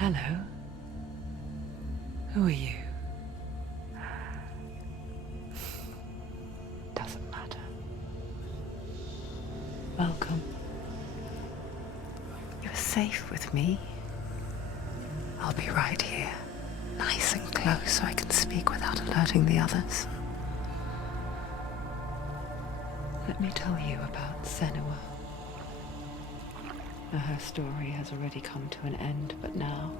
Hello. Who are you? Doesn't matter. Welcome. You're safe with me. I'll be right here, nice and close so I can speak without alerting the others. Let me tell you about Senua. Her story has already come to an end, but now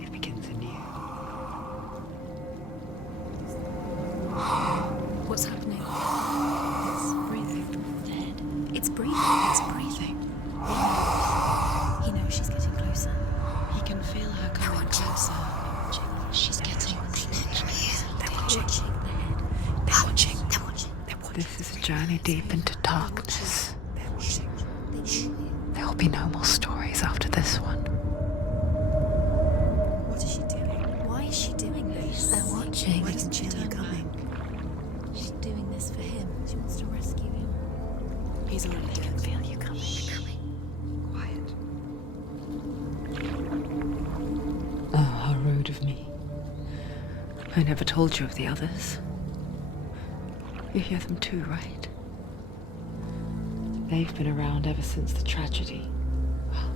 it begins anew. What's happening? It's breathing. Dead. It's breathing. It's breathing. He knows she's getting closer. He can feel her coming closer. She's getting closer. They're watching. They're watching. They're watching. They're watching. This is a journey deep into darkness. There will be no more stories after this one. What is she doing? Why is she doing this? They're watching. Why doesn't she turn coming? She's doing this for him. She wants to rescue him. He's already can feel you coming. Quiet. Oh, how rude of me. I never told you of the others. You hear them too, right? They've been around ever since the tragedy. Well,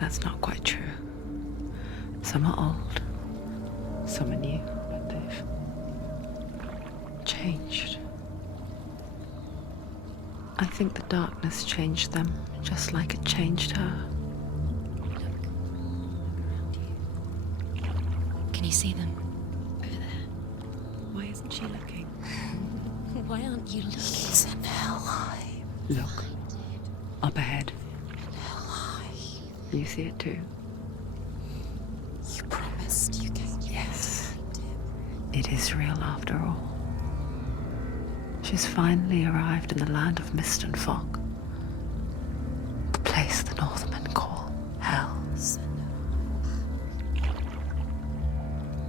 that's not quite true. Some are old, some are new, but they've changed. I think the darkness changed them, just like it changed her. Can you see them? Over there. Why isn't she looking? Why aren't you looking? It's in Hellblade. Look, up ahead. Hellblade. You see it too? You promised you came. Yes. It is real after all. She's finally arrived in the land of mist and fog. The place the Norsemen call Hell.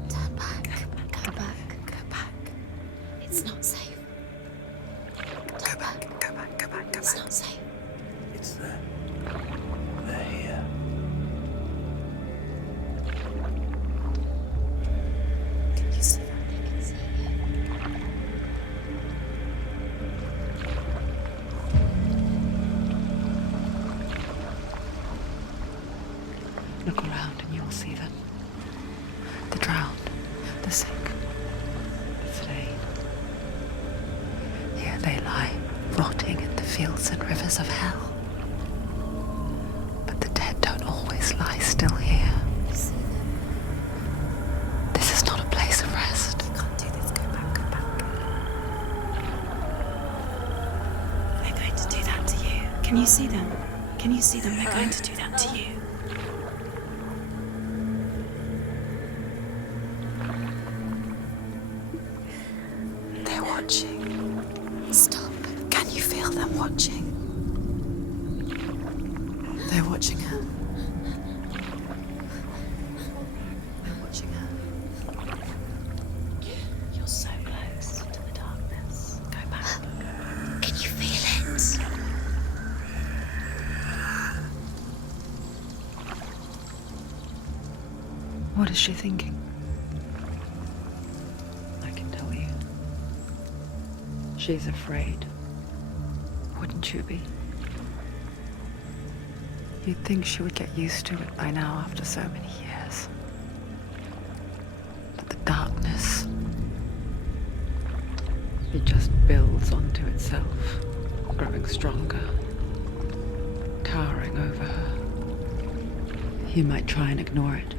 Turn back. Go back. Go back. It's not safe. Go back. It's not safe. It's there. They're here. Can you see that? They can see you. Look around and you'll see them. The drowned, the sick, the slain. Here they lie, rotting in the fields and rivers of hell. But the dead don't always lie still here. You see them. This is not a place of rest. You can't do this. Go back. Go back. They're going to do that to you. Can you see them? Can you see them? They're going to do that to you. They're watching. Stop. Can you feel them watching? They're watching her. They're watching her. You're so close to the darkness. Go back. Can you feel it? What is she thinking? I can tell you. She's afraid. Wouldn't you be? You'd think she would get used to it by now after so many years. But the darkness, it just builds onto itself, growing stronger, towering over her. You might try and ignore it,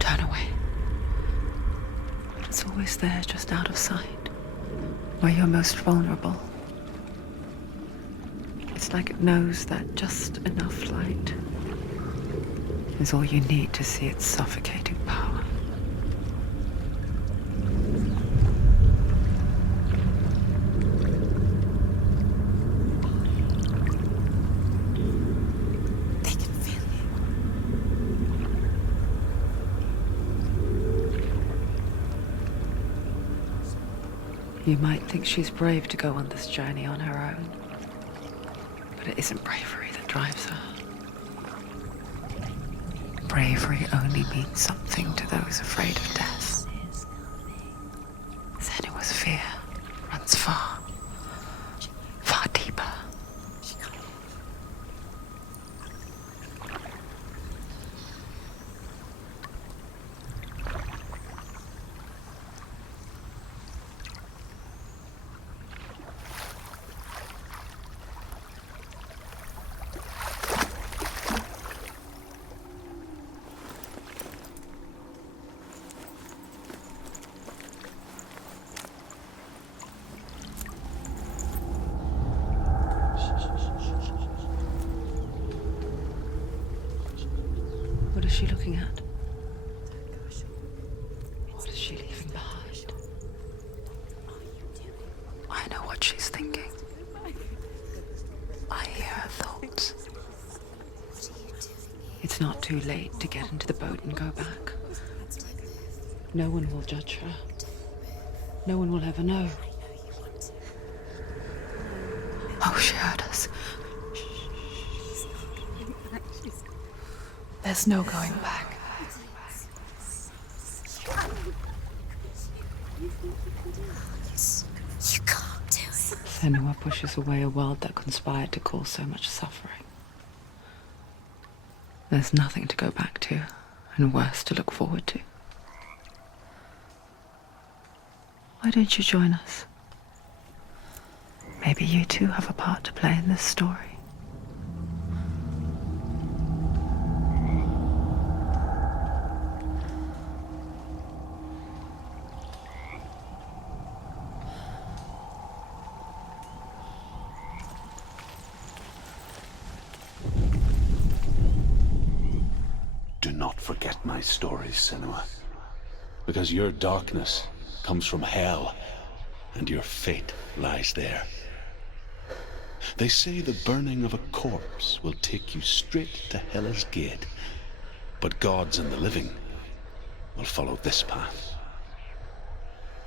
turn away. But it's always there, just out of sight, where you're most vulnerable. It's like it knows that just enough light is all you need to see its suffocating power. They can feel you. You might think she's brave to go on this journey on her own, but it isn't bravery that drives her. bravery only means something to those afraid of death. Senua's fear runs far, far deeper. What is she looking at? What is she leaving behind? I know what she's thinking. I hear her thoughts. It's not too late to get into the boat and go back. No one will judge her. No one will ever know. Oh, she heard us. There's no going back. You can't do it. Senua pushes away a world that conspired to cause so much suffering. There's nothing to go back to, and worse to look forward to. Why don't you join us? Maybe you too have a part to play in this story. Do not forget my stories, Senua, because your darkness comes from hell, and your fate lies there. They say the burning of a corpse will take you straight to Hela's gate, but gods and the living will follow this path.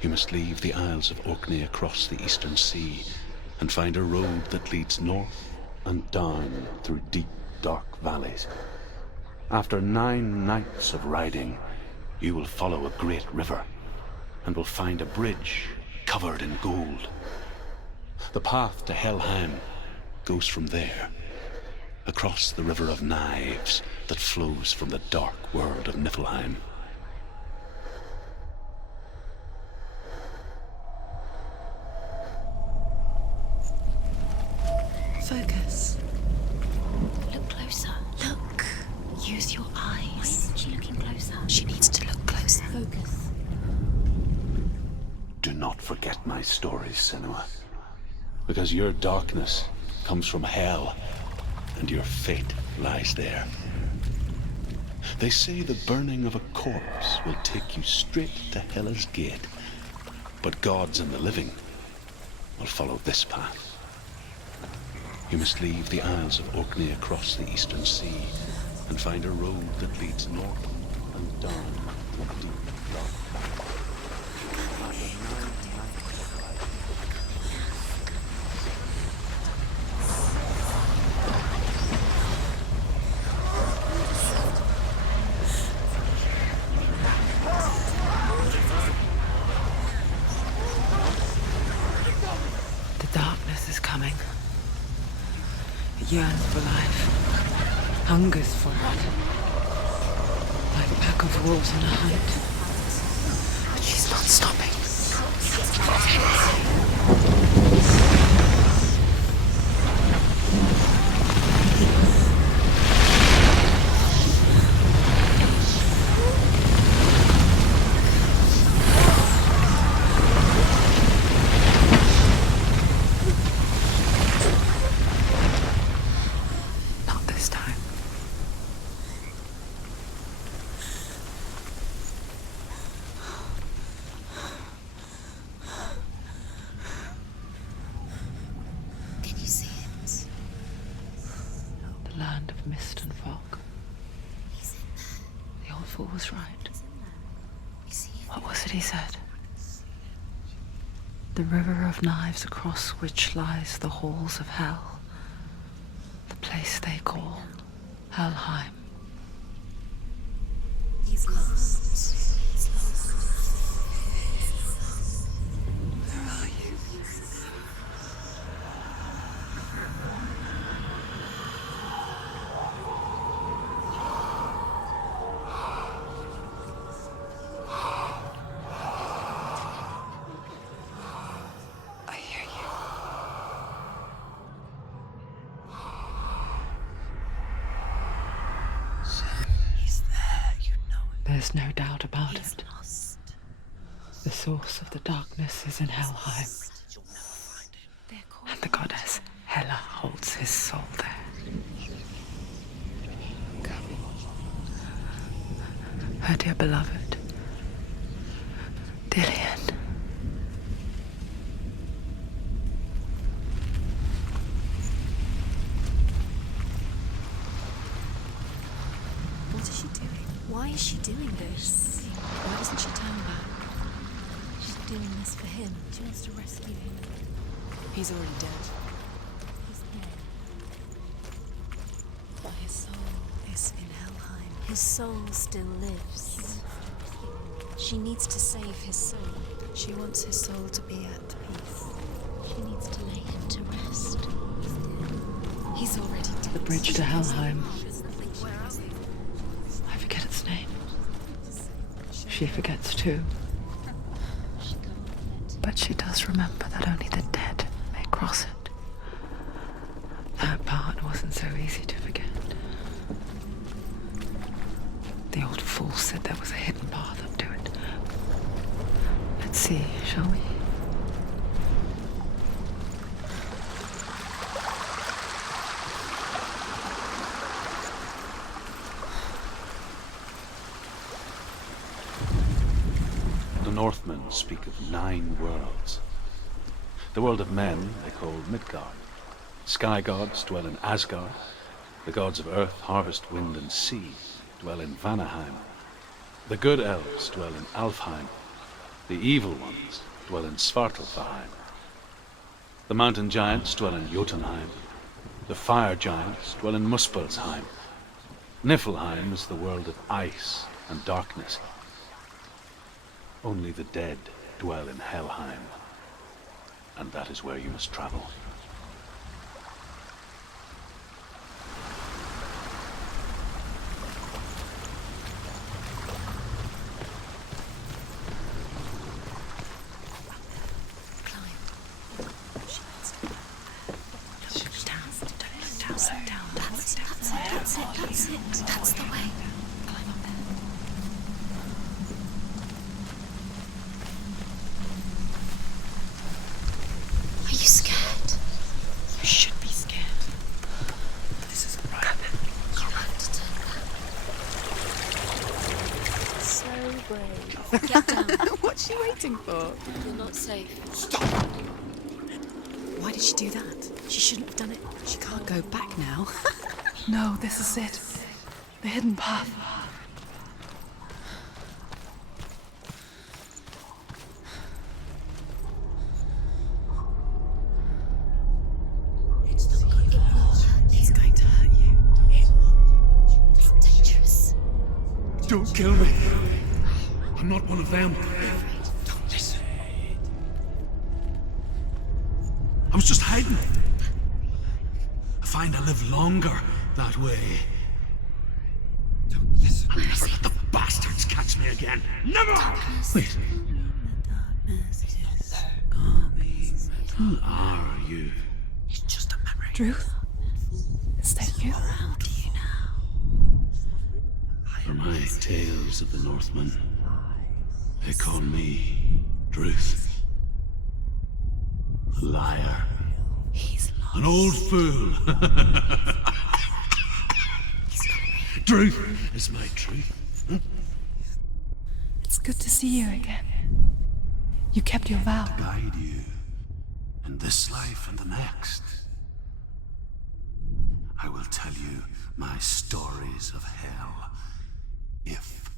You must leave the Isles of Orkney across the eastern sea and find a road that leads north and down through deep, dark valleys. After 9 nights of riding, you will follow a great river and will find a bridge covered in gold. The path to Helheim goes from there, across the river of knives that flows from the dark world of Niflheim. Focus. Look closer. Look. Use your eyes. Why isn't she looking closer? She needs to look closer. Focus. Do not forget my stories, Senua, because your darkness comes from hell, and your fate lies there. They say the burning of a corpse will take you straight to Hela's gate, but gods and the living will follow this path. You must leave the Isles of Orkney across the eastern sea and find a road that leads north and down through deep dark valleys. The darkness is coming. It yearns for life, hungers for it, like a pack of wolves on a hunt. But she's not stopping. Not this time. Can you see it? The land of mist and fog. He's in there. The old fool was right. You see him? What was it he said? The river of knives across which lies the halls of hell. The place they call Helheim. He's lost. He's lost. Where are you? I hear you. So he's there, you know it. There's no doubt about He's it. lost. The source of the darkness is in Helheim, They're called and the goddess Hela holds his soul there. Her dear beloved, Dillian. What is she doing? Why is she doing this? Why doesn't she turn back? She's doing this for him. She wants to rescue him. He's already dead. He's dead. But his soul is in Helheim. His soul still lives. She needs to save his soul. She wants his soul to be at peace. She needs to lay him to rest. He's already dead. The bridge to Helheim. I forget its name. She forgets too. But she does remember that only the dead may cross it. That part wasn't so easy to forget. The old fool said there was a hidden path up to it. Let's see, shall we? The Northmen speak of 9 worlds. The world of men they call Midgard. Sky gods dwell in Asgard. The gods of earth, harvest, wind, and sea dwell in Vanaheim. The good elves dwell in Alfheim. The evil ones dwell in Svartalfheim. The mountain giants dwell in Jotunheim. The fire giants dwell in Muspelheim. Niflheim is the world of ice and darkness. Only the dead dwell in Helheim, and that is where you must travel. That's the way. Climb up there. Are you scared? You should be scared. This isn't right. You have to turn back. So brave. Get down. What's she waiting for? You're not safe. Stop! Why did she do that? She shouldn't have done it. She can't go back now. No, this is it. The hidden path. It's not going to hurt. It's going to hurt you. It's dangerous. Don't kill me. I'm not one of them. Don't listen. I was just hiding. I find I live longer that way. Don't listen. I'll never let the bastards catch me again. Never! Wait, who are you? It's just a memory. Druth? Is that you? How do you know? For my tales of the Northmen, they call me Druth. A liar. He's lost. An old fool. Truth is my truth. It's good to see you again. You kept your vow. Guide you in this life and the next. I will tell you my stories of hell, if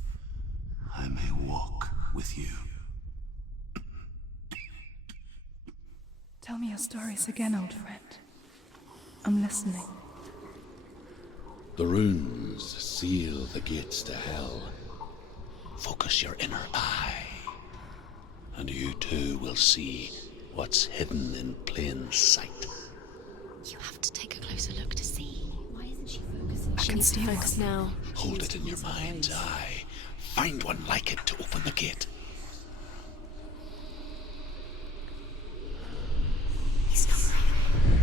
I may walk with you. Tell me your stories again, old friend. I'm listening. The runes seal the gates to hell. Focus your inner eye, and you too will see what's hidden in plain sight. You have to take a closer look to see. Why isn't she focusing? I She can needs see to focus now. Hold it in your mind's eye. Find one like it to open the gate. He's not real.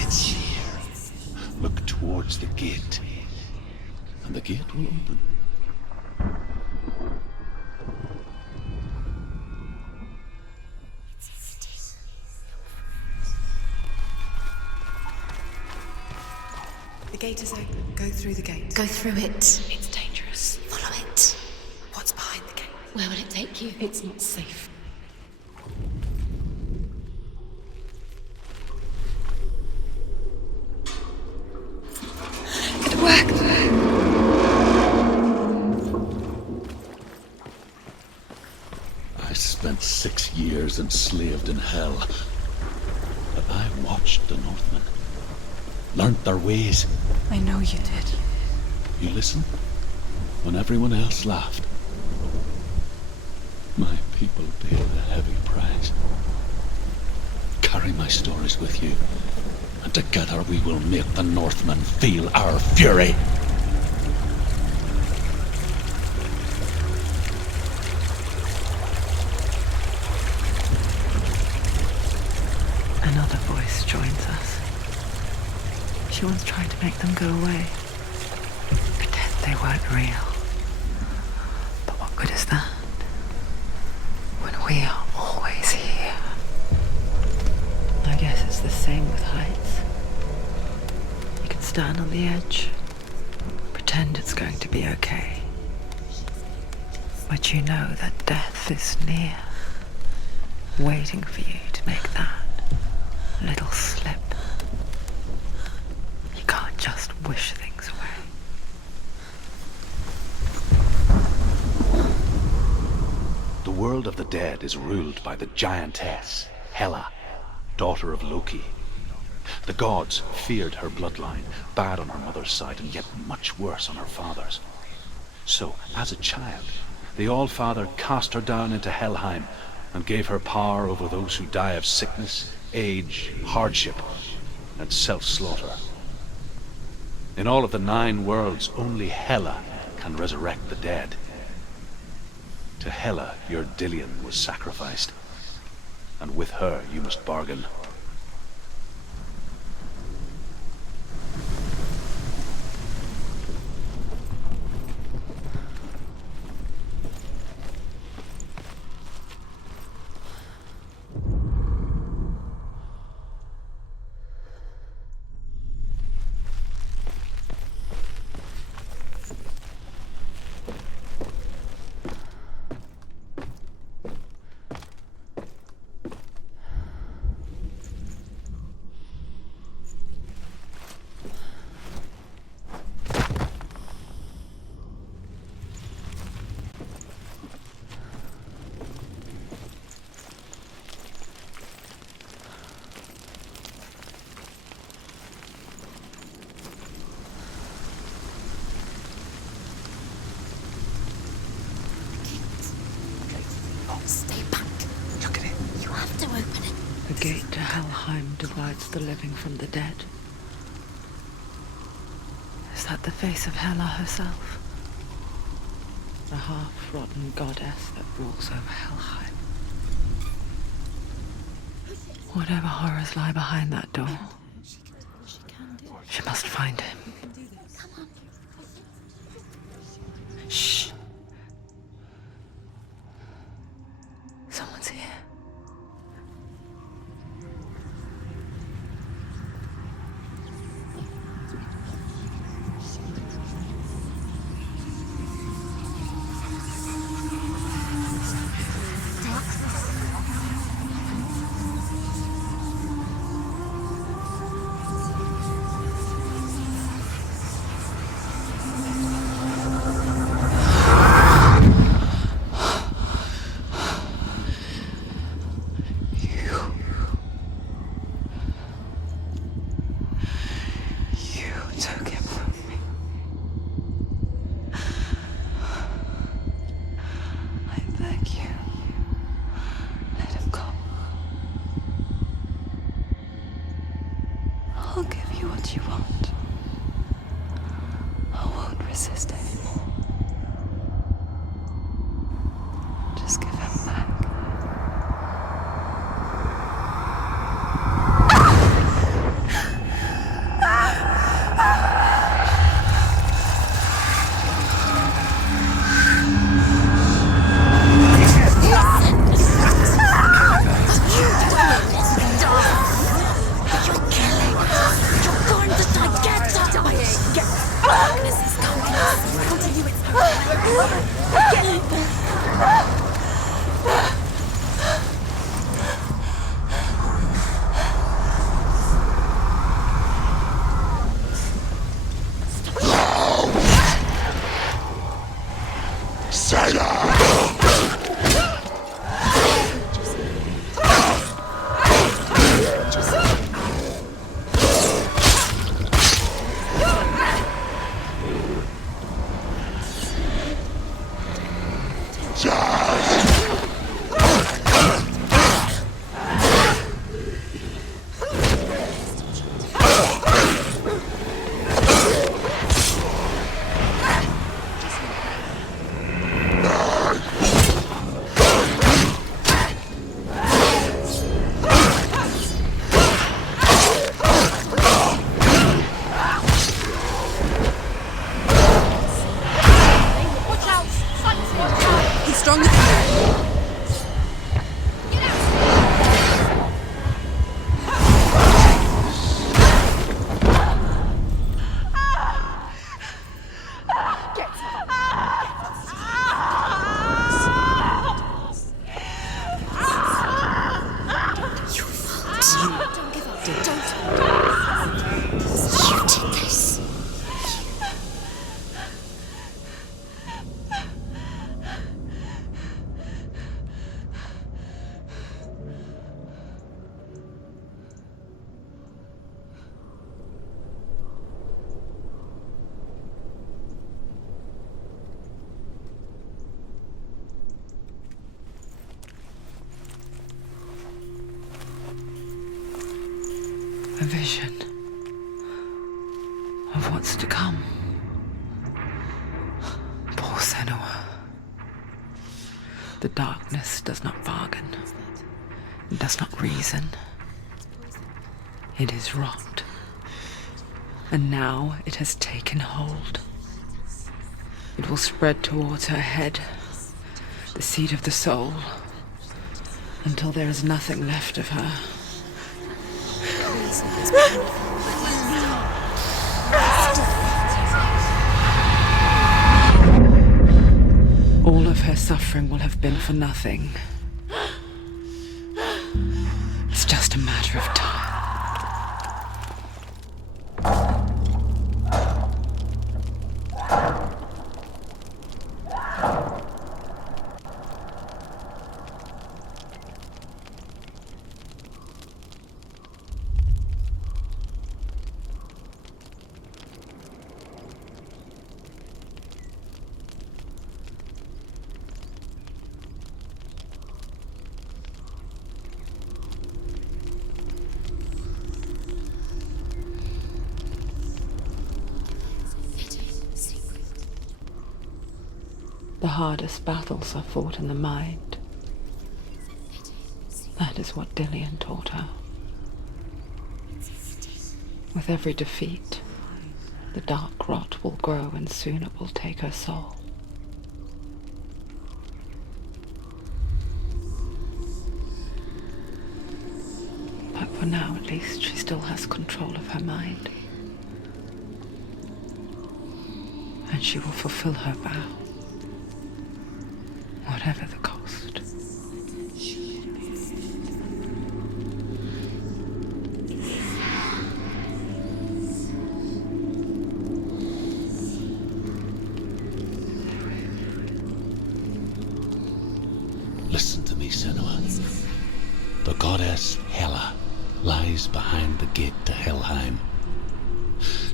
It's here. Look towards the gate, and the gate will open. The gate is open. Go through the gate. Go through it. It's dangerous. Follow it. What's behind the gate? Where will it take you? It's not safe. It worked. I spent 6 years enslaved in hell, but I watched the Northmen, learnt their ways. I know you did. You listened when everyone else laughed. My people paid a heavy price. Carry my stories with you, and together we will make the Northmen feel our fury. Another voice joins us. She once tried to make them go away. Pretend they weren't real. But what good is that? When we are always here. I guess it's the same with heights. You can stand on the edge, pretend it's going to be okay. But you know that death is near, waiting for you to make that little slip. You can't just wish things away. The world of the dead is ruled by the giantess, Hela, daughter of Loki. The gods feared her bloodline, bad on her mother's side and yet much worse on her father's. So, as a child, the All-Father cast her down into Helheim and gave her power over those who die of sickness, age, hardship, and self-slaughter. In all of the 9 worlds, only Hela can resurrect the dead. To Hela, your Dillion was sacrificed, and with her you must bargain. Stay back. Look at it. You have to open it. The gate to Helheim divides the living from the dead. Is that the face of Hela herself? The half-rotten goddess that walks over Helheim. Whatever horrors lie behind that door, she must find him. Shh. Someone's here. resist anymore. Just give him back. A vision of what's to come. Poor Senua. The darkness does not bargain. It does not reason. It is rot. And now it has taken hold. It will spread towards her head, the seat of the soul, until there is nothing left of her. All of her suffering will have been for nothing. It's just a matter of time. The hardest battles are fought in the mind. That is what Dillian taught her. With every defeat, the dark rot will grow and soon it will take her soul. But for now, at least, she still has control of her mind. And she will fulfill her vow. Whatever the cost. Listen to me, Senua. The goddess Hela lies behind the gate to Helheim.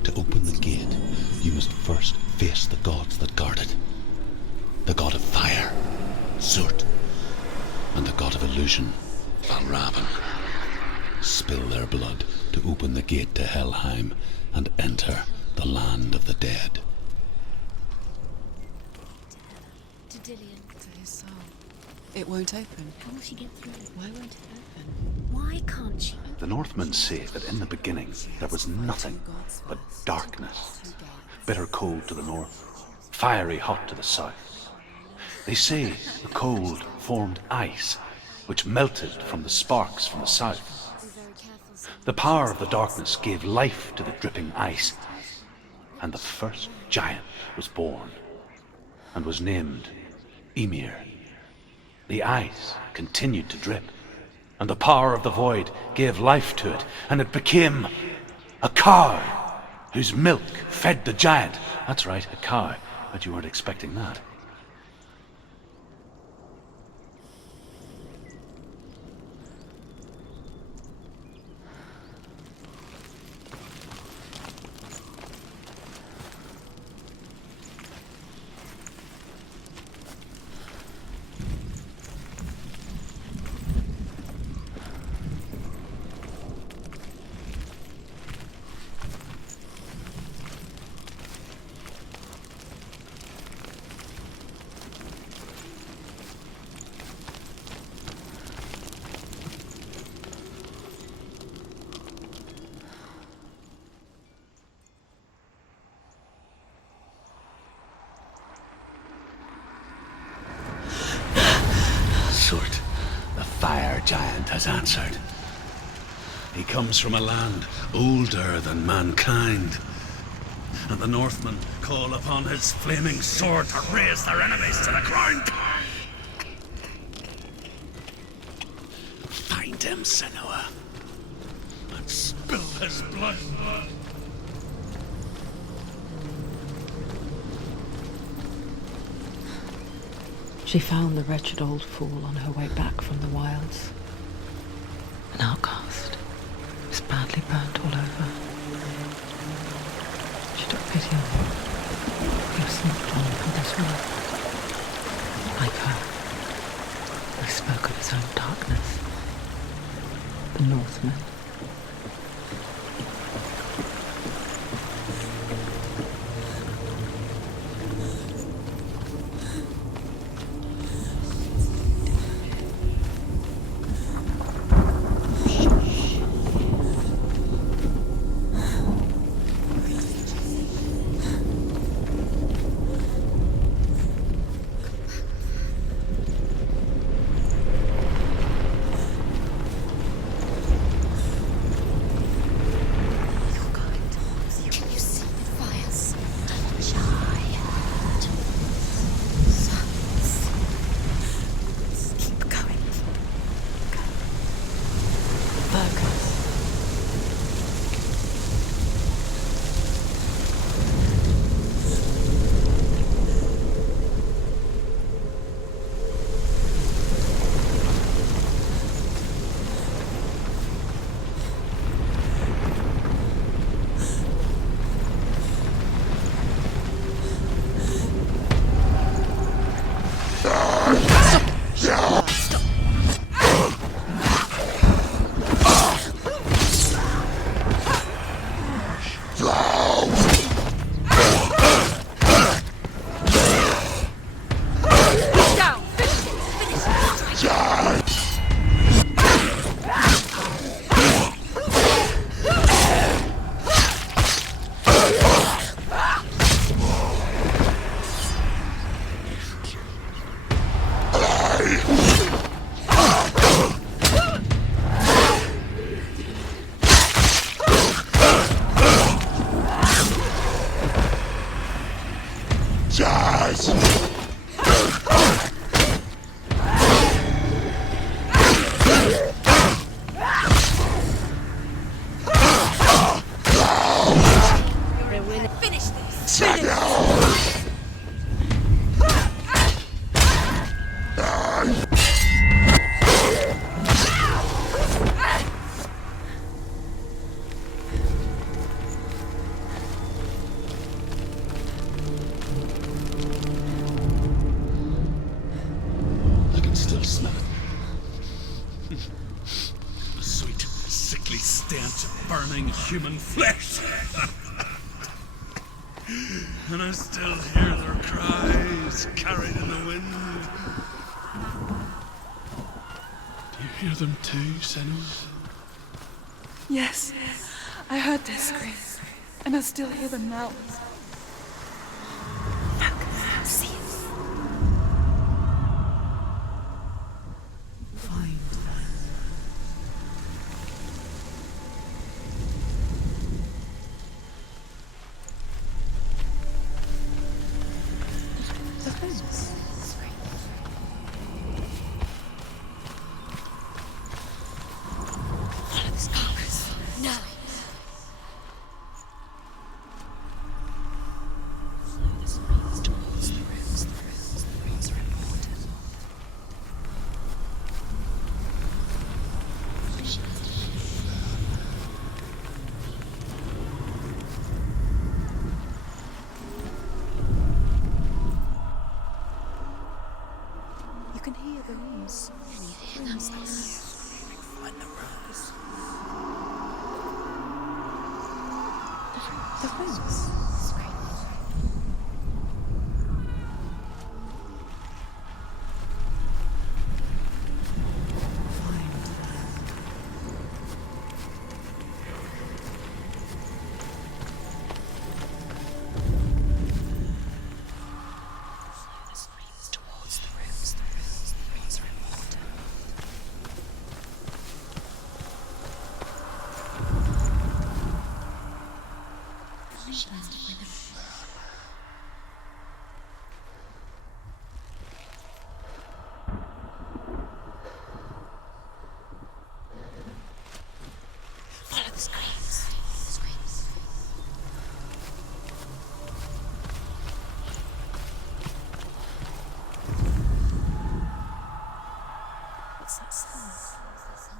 To open the gate, you must first face the gods that guard it. The god of fire, Zurt, and the god of illusion, Valravan. Spill their blood to open the gate to Helheim and enter the land of the dead. Dillian. To his soul. It won't open. How will she get through? Why won't it open? Why can't she? The Northmen say that in the beginning there was nothing but darkness. Bitter cold to the north, fiery hot to the south. They say the cold formed ice, which melted from the sparks from the south. The power of the darkness gave life to the dripping ice, and the first giant was born, and was named Ymir. The ice continued to drip, and the power of the void gave life to it, and it became a cow, whose milk fed the giant. That's right, a cow. Bet you weren't expecting that. Surt, the fire giant, has answered. He comes from a land older than mankind, and the Northmen call upon his flaming sword to raze their enemies to the ground. Find him, Senua, and spill his blood. She found the wretched old fool on her way back from the wilds. An outcast. He was badly burnt all over. She took pity on him. He was not drawn from this world. Like her, he spoke of his own darkness. The Northmen. Human flesh. and I still hear their cries carried in the wind. Do you hear them too, Senua? Yes, I heard their screams, and I still hear them now. Look, see it. Find them. The fence. Follow this carcass. No. Follow the screams towards the rooms. The rooms are important. You can hear the rooms. Can you hear them? Find the rose. The rooms. Follow the screams towards the rooms. The rooms are important. Follow the screams. What's that sound?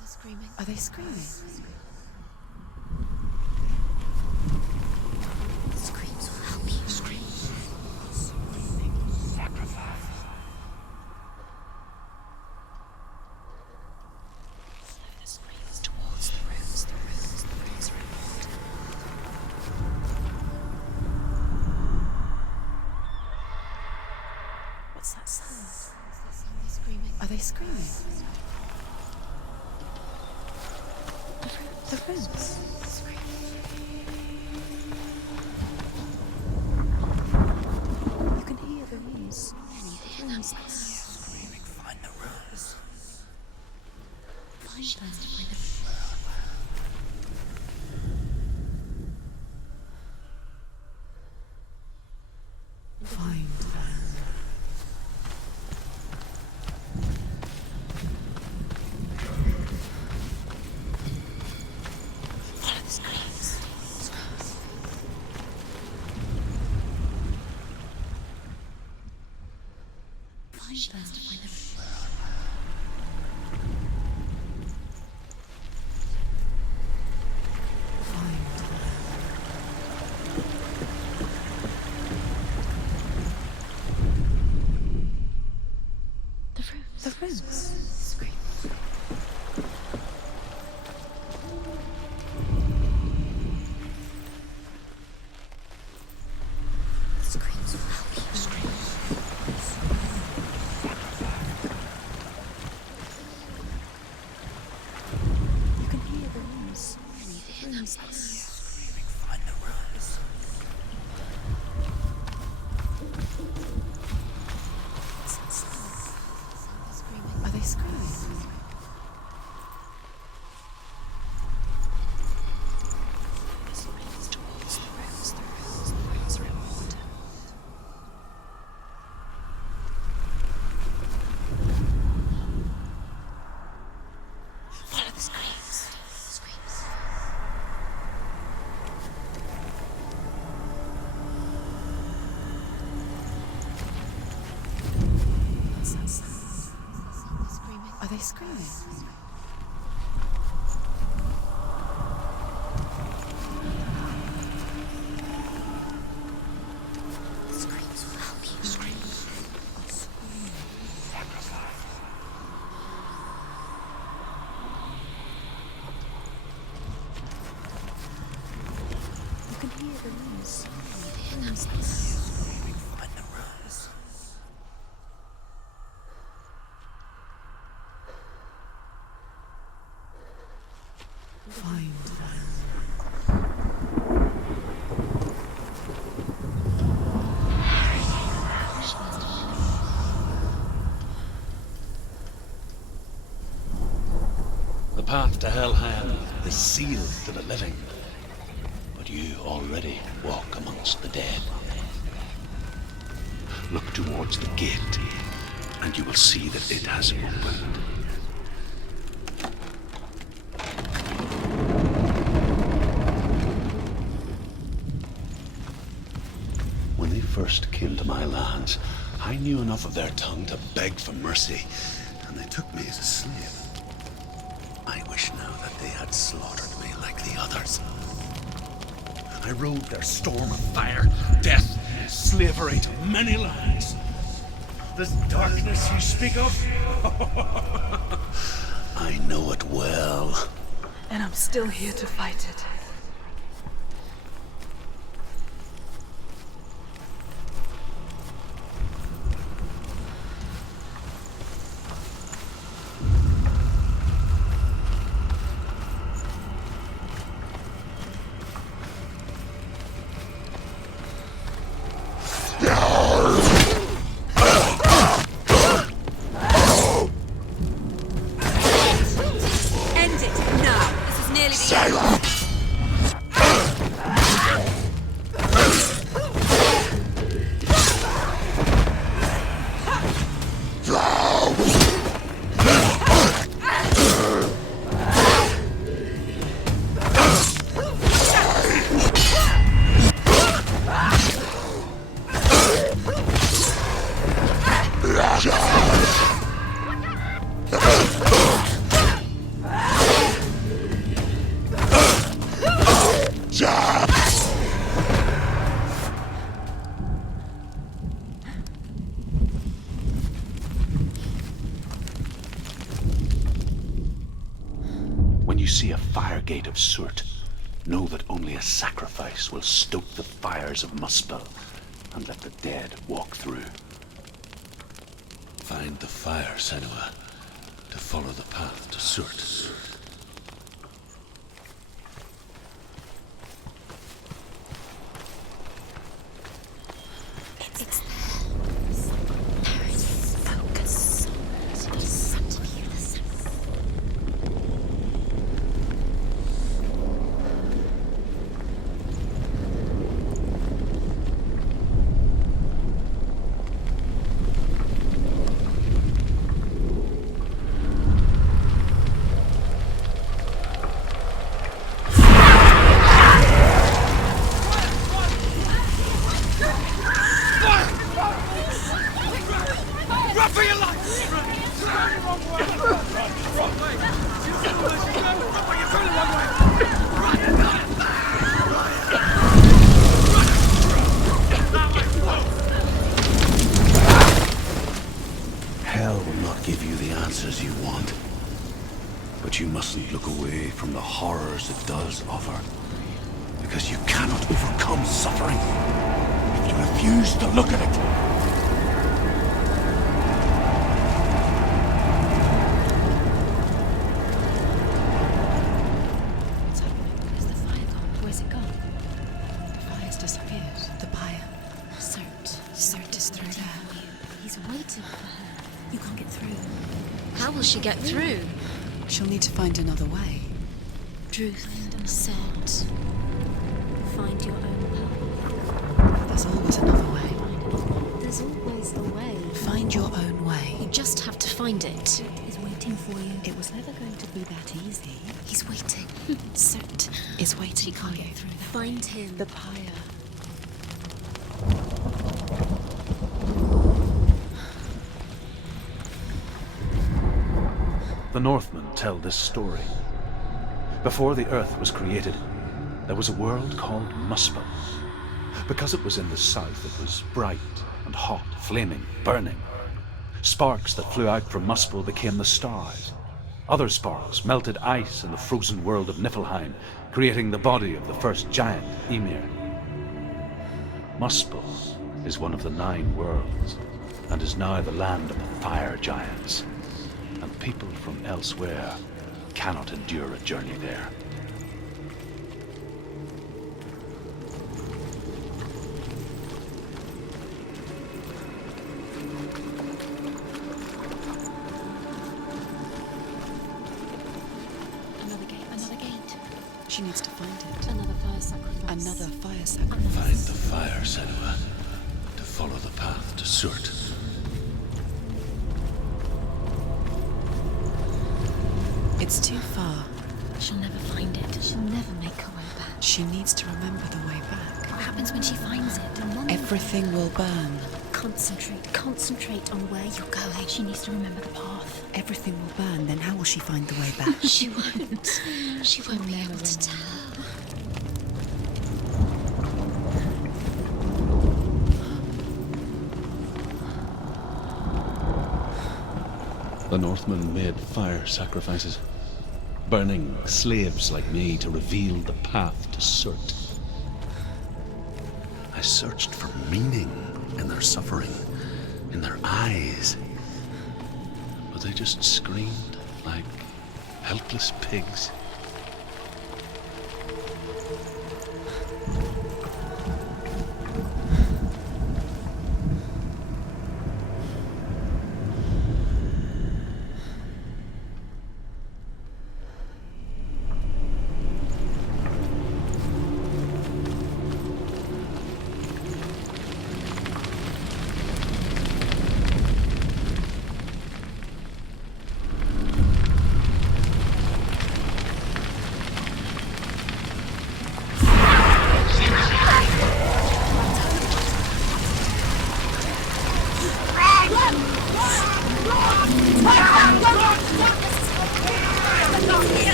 They're screaming. Are they screaming? The screams will help you. Follow the screams towards the rooms. The rooms are important. What's that sound? They're screaming. Are they screaming? The rooms. You can hear the rooms. Can you hear them? Find the rose. Find them. Find them. Follow the screams. Find them. Find them. The rooms. Scream. The screams will help you. You can hear the rooms. Can you hear them? Find the rose. What's that sound? They're screaming. Are they screaming? The screams towards the rooms. The rooms are important. Follow the screams. What's that sound? They're screaming. Are they screaming? The screams will help you. You can hear the rooms. Can you hear them? path to Helheim is sealed to the living, but you already walk amongst the dead. Look towards the gate, and you will see that it has opened. When they first came to my lands, I knew enough of their tongue to beg for mercy, and they took me as a slave. I wish now that they had slaughtered me like the others. I rode their storm of fire, death, and slavery to many lands. This darkness you speak of, I know it well. And I'm still here to fight it. When you see a fire gate of soot, know that only a sacrifice will stoke the fires of Muspel and let the dead walk through. Find the fire, Senua, to follow the path to soot. Hell will not give you the answers you want. But you mustn't look away from the horrors it does offer. Because you cannot overcome suffering if you refuse to look at it. What's happening? Where's the fire gone? Where's it gone? The fire's disappeared. The pyre. Cert is through there. He's waiting for her. You can't get through. How will she get through? She'll need to find another way. Druth said, find your own path. There's always another way. There's always a way. Find your own way. You just have to find it. He's waiting for you. It was never going to be that easy. He's waiting. Cert is waiting. She can't get through that. Find him. The pyre. The Northmen tell this story. Before the earth was created, there was a world called Muspel. Because it was in the south, it was bright and hot, flaming, burning. Sparks that flew out from Muspel became the stars. Other sparks melted ice in the frozen world of Niflheim, creating the body of the first giant, Ymir. Muspel is one of the 9 worlds, and is now the land of the fire giants. And people from elsewhere cannot endure a journey there. She needs to find it. Another fire sacrifice. Another fire sacrifice. Find the fire, Senua, to follow the path to Surt. It's too far. She'll never find it. She'll never make her way back. She needs to remember the way back. What happens when she finds it? Everything will burn. Concentrate on where you're going. She needs to remember the path. Everything will burn, then how will she find the way back? She won't. She won't be able to tell. The Northmen made fire sacrifices, burning slaves like me to reveal the path to Surt. I searched for meaning in their suffering, in their eyes, but they just screamed like helpless pigs.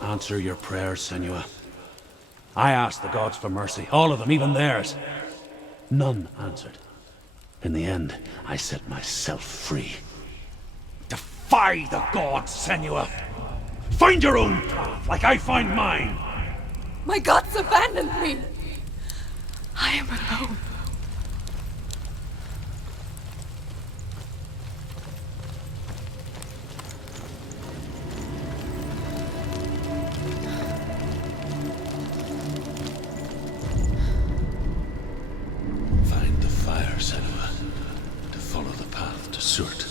Answer your prayers, Senua. I asked the gods for mercy, all of them, even theirs. None answered. In the end, I set myself free. Defy the gods, Senua! Find your own path, like I find mine! My gods abandoned me! I am alone. Senua, to follow the path to Surt.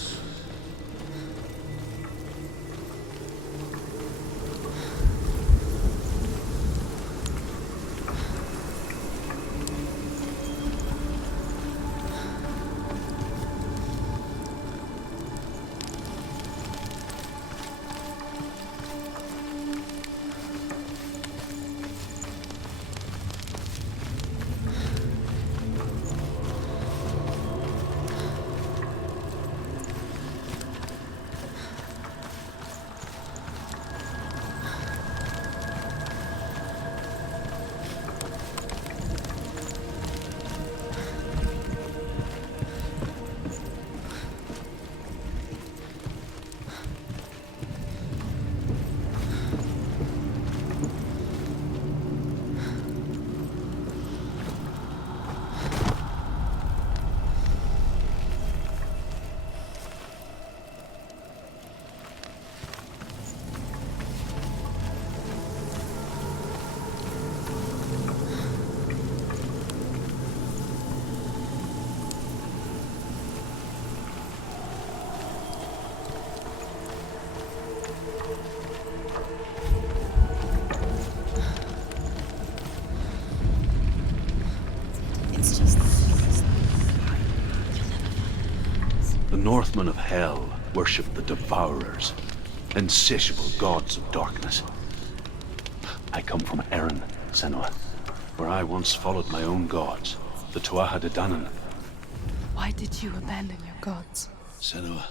The Northmen of Hell worship the Devourers, insatiable gods of darkness. I come from Erin, Senua, where I once followed my own gods, the Tuatha De Danann. Why did you abandon your gods? Senua,